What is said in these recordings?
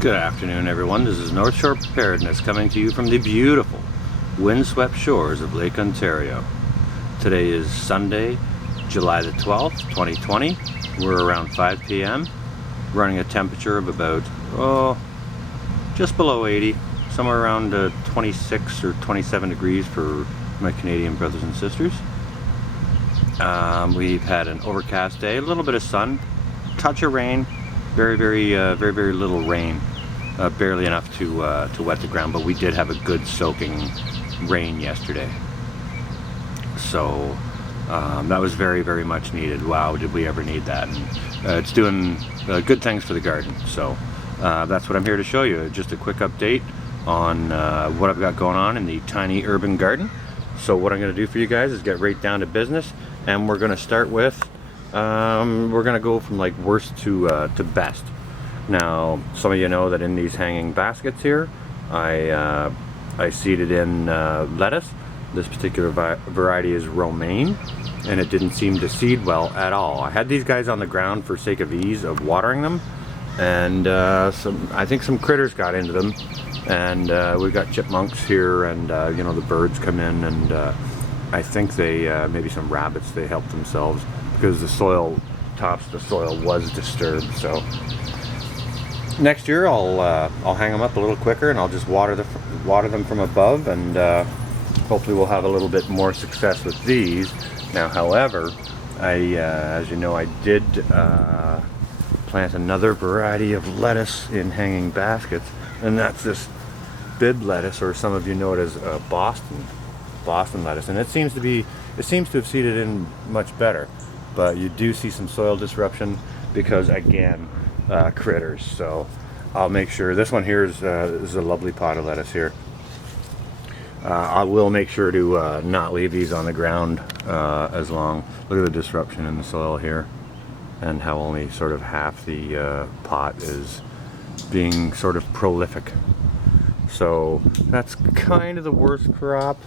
Good afternoon, everyone. This is North Shore Preparedness coming to you from the beautiful windswept shores of Lake Ontario. Today is Sunday, July the 12th, 2020. We're around 5 p.m. running a temperature of about, just below 80, somewhere around 26 or 27 degrees for my Canadian brothers and sisters. We've had an overcast day, a little bit of sun, touch of rain, very little rain. Barely enough to wet the ground, but we did have a good soaking rain yesterday. So that was very much needed. Wow, did we ever need that. And it's doing good things for the garden. So that's what I'm here to show you. Just a quick update on what I've got going on in the tiny urban garden. So what I'm going to do for you guys is get right down to business, and we're going to start with, we're going to go from like worst to best. Now, some of you know that in these hanging baskets here, I seeded in lettuce. This particular variety is romaine, and it didn't seem to seed well at all. I had these guys on the ground for sake of ease of watering them, and I think some critters got into them, and we've got chipmunks here, and you know, the birds come in, and I think they maybe some rabbits, they helped themselves because the soil, tops of the soil was disturbed. So next year I'll hang them up a little quicker, and I'll just water them from above, and hopefully we'll have a little bit more success with these. Now, however, as you know, I did plant another variety of lettuce in hanging baskets, and that's this bib lettuce, or some of you know it as Boston lettuce, and it seems to have seeded in much better, but you do see some soil disruption because, again, critters. So I'll make sure this one here is a lovely pot of lettuce here. I will make sure to not leave these on the ground as long. Look at the disruption in the soil here, and how only sort of half the pot is being sort of prolific. So that's kind of the worst crop.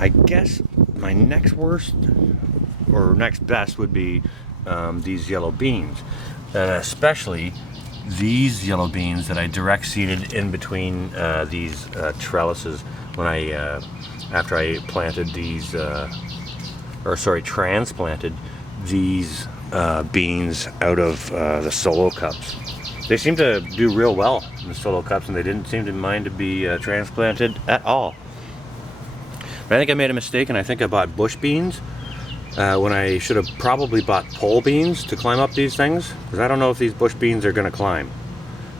I guess my next worst or next best would be these yellow beans, and especially these yellow beans that I direct seeded in between these trellises when after I planted these, transplanted these beans out of the solo cups. They seem to do real well in the solo cups, and they didn't seem to mind to be transplanted at all. But I think I made a mistake, and I think I bought bush beans when I should have probably bought pole beans to climb up these things, because I don't know if these bush beans are going to climb.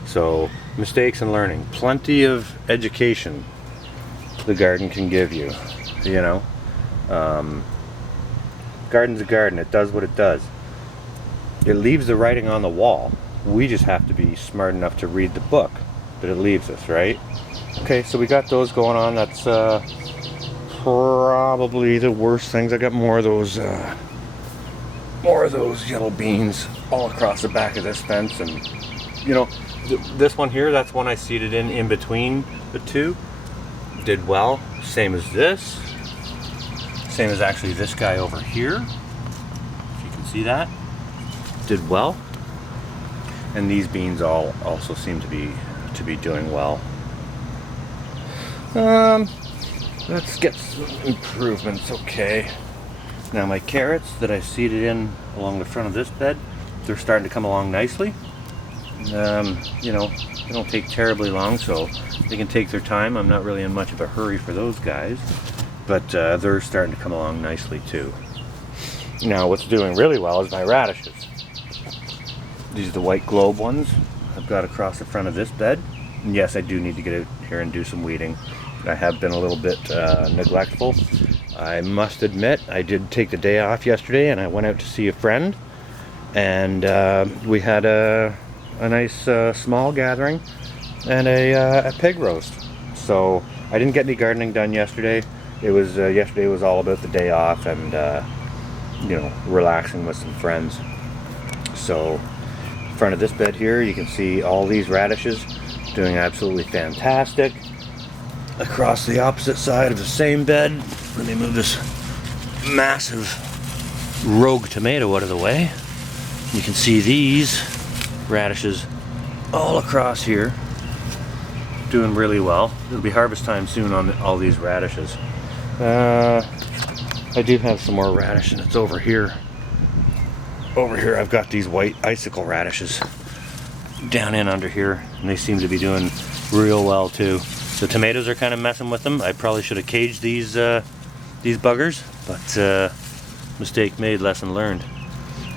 So, mistakes and learning. Plenty of education the garden can give you, you know. Garden's a garden. It does what it does. It leaves the writing on the wall. We just have to be smart enough to read the book that it leaves us, right? Okay, so we got those going on. That's probably the worst things. I got more of those yellow beans all across the back of this fence, and you know, this one here, that's one I seeded in between the two. Did well. Same as this. Same as actually this guy over here, if you can see that. Did well. And these beans all also seem to be doing well. Let's get some improvements. Okay. Now my carrots that I seeded in along the front of this bed, they're starting to come along nicely. You know, they don't take terribly long, so they can take their time. I'm not really in much of a hurry for those guys, but they're starting to come along nicely too. Now what's doing really well is my radishes. These are the white globe ones I've got across the front of this bed. And yes, I do need to get out here and do some weeding. I have been a little bit neglectful. I must admit, I did take the day off yesterday, and I went out to see a friend, and we had a nice small gathering and a pig roast. So I didn't get any gardening done yesterday. It was yesterday was all about the day off and you know, relaxing with some friends. So in front of this bed here, you can see all these radishes doing absolutely fantastic. Across the opposite side of the same bed, let me move this massive rogue tomato out of the way. You can see these radishes all across here, doing really well. It'll be harvest time soon on all these radishes. I do have some more radish, and it's over here. Over here I've got these white icicle radishes down in under here, and they seem to be doing real well too. The tomatoes are kind of messing with them. I probably should have caged these buggers, but mistake made, lesson learned.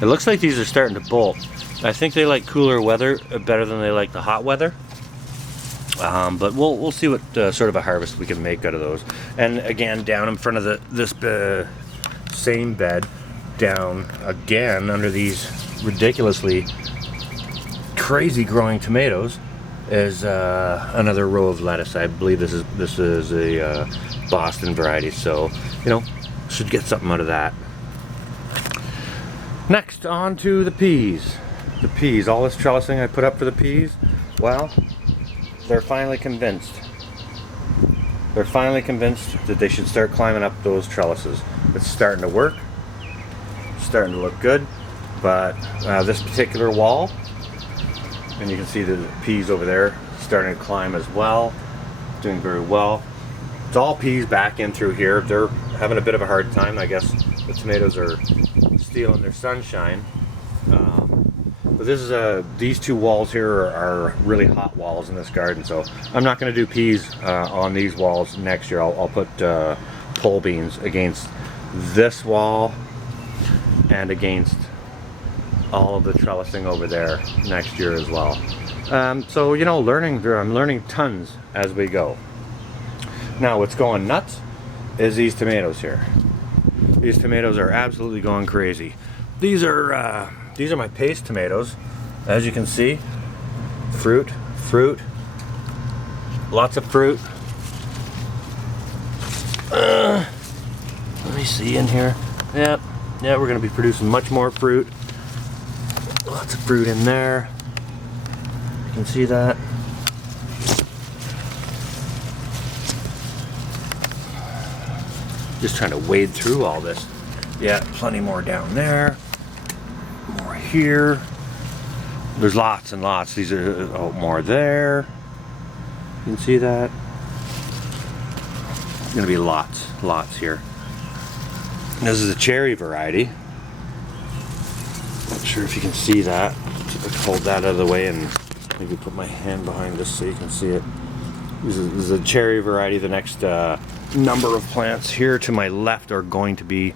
It looks like these are starting to bolt. I think they like cooler weather better than they like the hot weather. But we'll see what sort of a harvest we can make out of those. And again, down in front of this same bed, down again under these ridiculously crazy growing tomatoes, is another row of lettuce. I believe this is a Boston variety, so you know, should get something out of that. Next, on to the peas. The peas, all this trellising I put up for the peas, well, they're finally convinced. They're finally convinced that they should start climbing up those trellises. It's starting to work. It's starting to look good. But this particular wall, and you can see the peas over there starting to climb as well. Doing very well. It's all peas back in through here. They're having a bit of a hard time. I guess the tomatoes are stealing their sunshine. But this is these two walls here are really hot walls in this garden, so I'm not going to do peas on these walls next year. I'll put pole beans against this wall and against all of the trellising over there next year as well. So you know, I'm learning tons as we go. Now what's going nuts is these tomatoes here. These tomatoes are absolutely going crazy. These are my paste tomatoes. As you can see, fruit, lots of fruit. Let me see in here. Yep, yeah, we're going to be producing much more fruit. Lots of fruit in there. You can see that. Just trying to wade through all this. Yeah, plenty more down there. More here. There's lots and lots. These are more there. You can see that. There's gonna be lots here. And this is a cherry variety. Not sure if you can see that. Let's hold that out of the way and maybe put my hand behind this so you can see it. This is a cherry variety. The next number of plants here to my left are going to be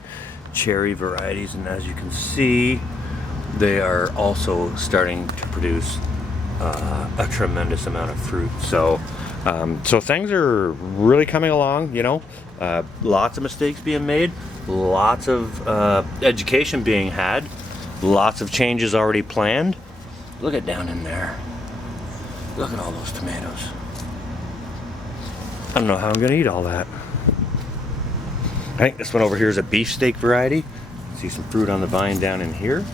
cherry varieties, and as you can see, they are also starting to produce a tremendous amount of fruit. So things are really coming along, you know. Lots of mistakes being made, lots of education being had, lots of changes already planned. Look at down in there. Look at all those tomatoes. I don't know how I'm going to eat all that. I think this one over here is a beefsteak variety. See some fruit on the vine down in here.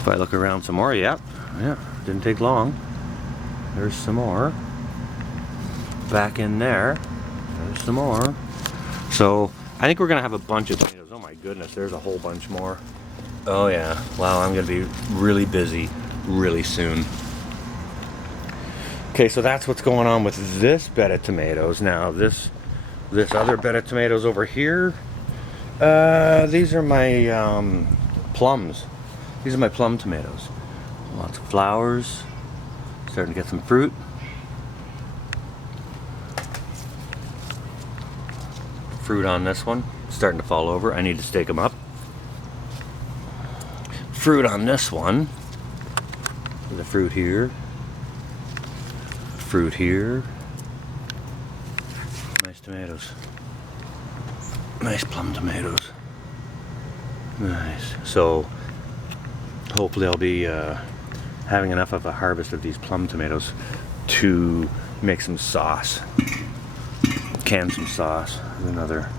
If I look around some more, yeah, didn't take long. There's some more. Back in there, there's some more. So I think we're gonna have a bunch of tomatoes. Oh my goodness, there's a whole bunch more. Oh yeah, wow, I'm gonna be really busy really soon. Okay, so that's what's going on with this bed of tomatoes. Now this other bed of tomatoes over here, these are my plums. These are my plum tomatoes. Lots of flowers, starting to get some fruit. Fruit on this one, starting to fall over. I need to stake them up. Fruit on this one. The fruit here. Fruit here. Nice tomatoes. Nice plum tomatoes. Nice. So hopefully I'll be having enough of a harvest of these plum tomatoes to make some sauce. Can some sauce. There's another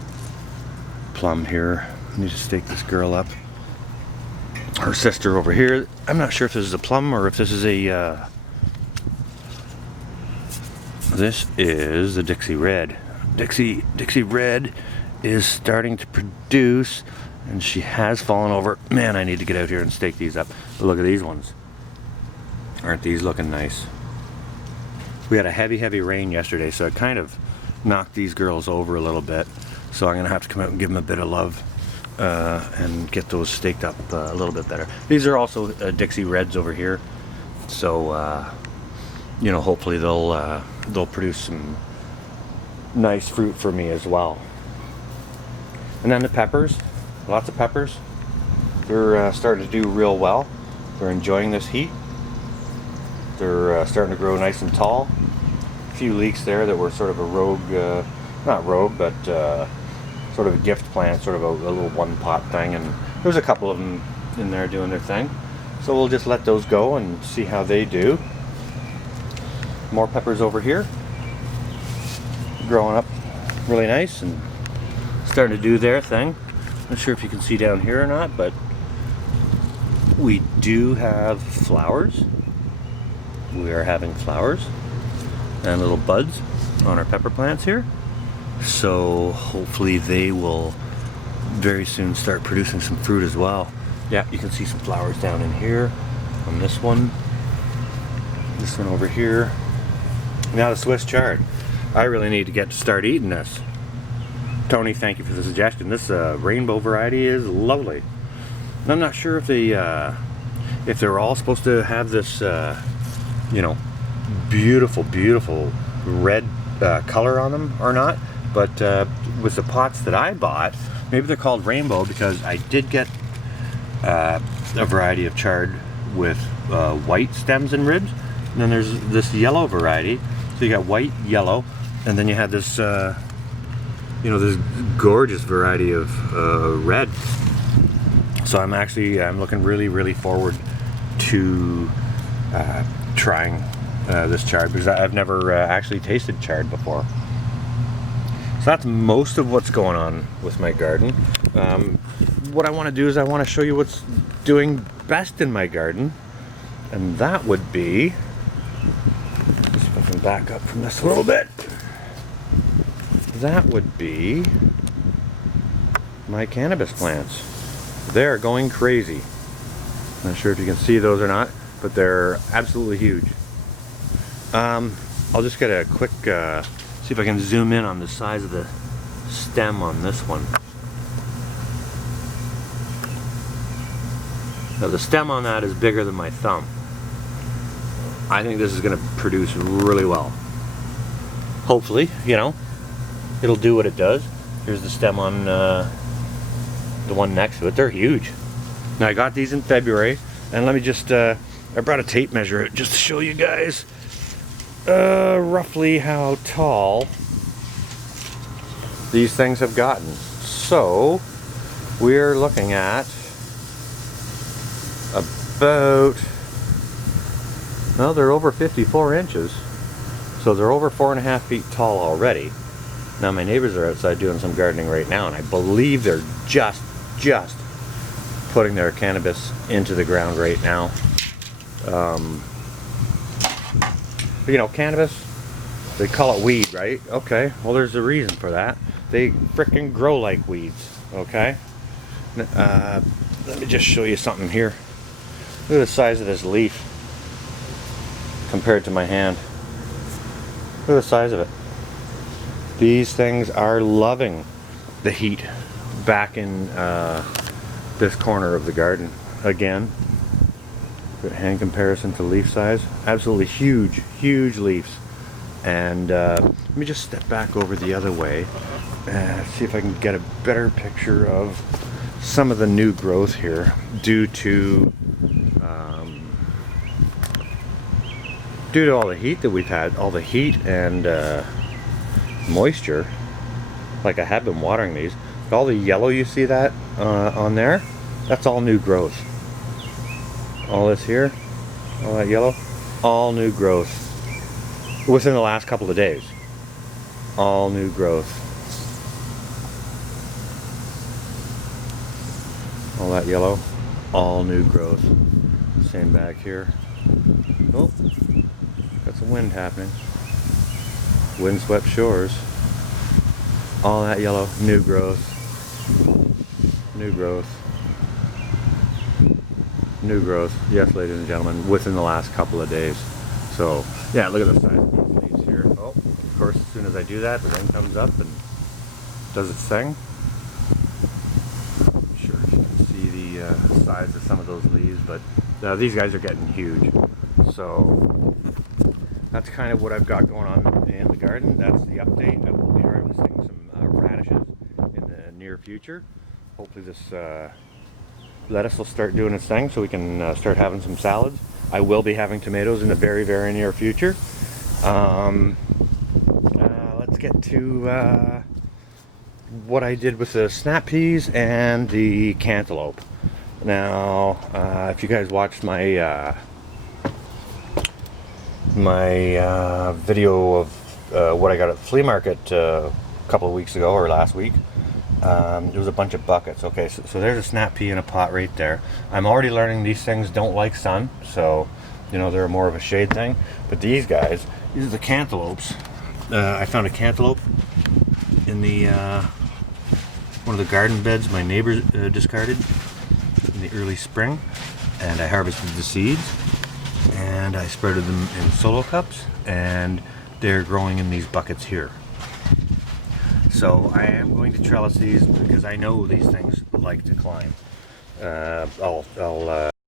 plum here. I need to stake this girl up. Her sister over here. I'm not sure if this is a plum or if this is a this is the Dixie Red. Dixie Red is starting to produce And she has fallen over. Man, I need to get out here and stake these up. But look at these ones. Aren't these looking nice? We had a heavy rain yesterday, so it kind of knocked these girls over a little bit. So I'm gonna have to come out and give them a bit of love and get those staked up a little bit better. These are also Dixie Reds over here. So you know, hopefully they'll produce some nice fruit for me as well. And then the peppers, lots of peppers. They're starting to do real well. They're enjoying this heat. They're starting to grow nice and tall. A few leeks there that were sort of a rogue, not rogue, but sort of a gift plant, sort of a little one pot thing. And there's a couple of them in there doing their thing. So we'll just let those go and see how they do. More peppers over here. Growing up really nice and starting to do their thing. Not sure if you can see down here or not, but we do have flowers. We are having flowers and little buds on our pepper plants here. So hopefully they will very soon start producing some fruit as well. Yeah, you can see some flowers down in here on this one over here. Now the Swiss chard. I really need to get to start eating this. Tony, thank you for the suggestion. This rainbow variety is lovely. And I'm not sure if they're all supposed to have this, you know, beautiful red color on them or not. But with the pots that I bought, maybe they're called rainbow because I did get a variety of chard with white stems and ribs. And then there's this yellow variety. So you got white, yellow, and then you have this, you know, this gorgeous variety of red. So I'm looking really forward to trying this chard because I've never actually tasted chard before. So that's most of what's going on with my garden. What I want to do is I want to show you what's doing best in my garden, and that would be, let's see if I can back up from this a little bit. That would be my cannabis plants. They're going crazy. Not sure if you can see those or not, but they're absolutely huge. I'll just get a quick, see if I can zoom in on the size of the stem on this one. Now the stem on that is bigger than my thumb. I think this is going to produce really well. Hopefully, you know, it'll do what it does. Here's the stem on the one next to it. They're huge. Now I got these in February, and let me just, I brought a tape measure just to show you guys roughly how tall these things have gotten. So we're looking at about, well, they're over 54 inches. So they're over 4.5 feet tall already. Now my neighbors are outside doing some gardening right now, and I believe they're just putting their cannabis into the ground right now. You know, cannabis, they call it weed, right? Okay, well there's a reason for that. They frickin' grow like weeds, okay? Let me just show you something here. Look at the size of this leaf compared to my hand. Look at the size of it. These things are loving the heat back in this corner of the garden. Again, good hand comparison to leaf size. Absolutely huge leaves. And let me just step back over the other way and see if I can get a better picture of some of the new growth here due to all the heat that we've had, all the heat and moisture. Like, I have been watering these. All the yellow you see that on there, that's all new growth. All this here, all that yellow, all new growth within the last couple of days. All new growth. All that yellow, all new growth. Same back here. Oh, got some wind happening. Windswept shores. All that yellow, new growth. New growth. New growth. Yes, ladies and gentlemen, within the last couple of days. So, yeah, look at the size of these leaves here. Oh, of course, as soon as I do that, the rain comes up and does its thing. I'm sure you can see the size of some of those leaves, but these guys are getting huge. So, that's kind of what I've got going on in the garden. That's the update. I will be harvesting some radishes in the near future. Hopefully this lettuce will start doing its thing so we can start having some salads. I will be having tomatoes in the very, very near future. Let's get to what I did with the snap peas and the cantaloupe. Now, if you guys watched my video of what I got at the flea market a couple of weeks ago or last week, there was a bunch of buckets. Okay, so there's a snap pea in a pot right there. I'm already learning these things don't like sun, so you know they're more of a shade thing. But these guys, these are the cantaloupes. I found a cantaloupe in the one of the garden beds my neighbor discarded in the early spring, and I harvested the seeds and I spreaded them in solo cups, and they're growing in these buckets here. So I am going to trellis these because I know these things like to climb. I'll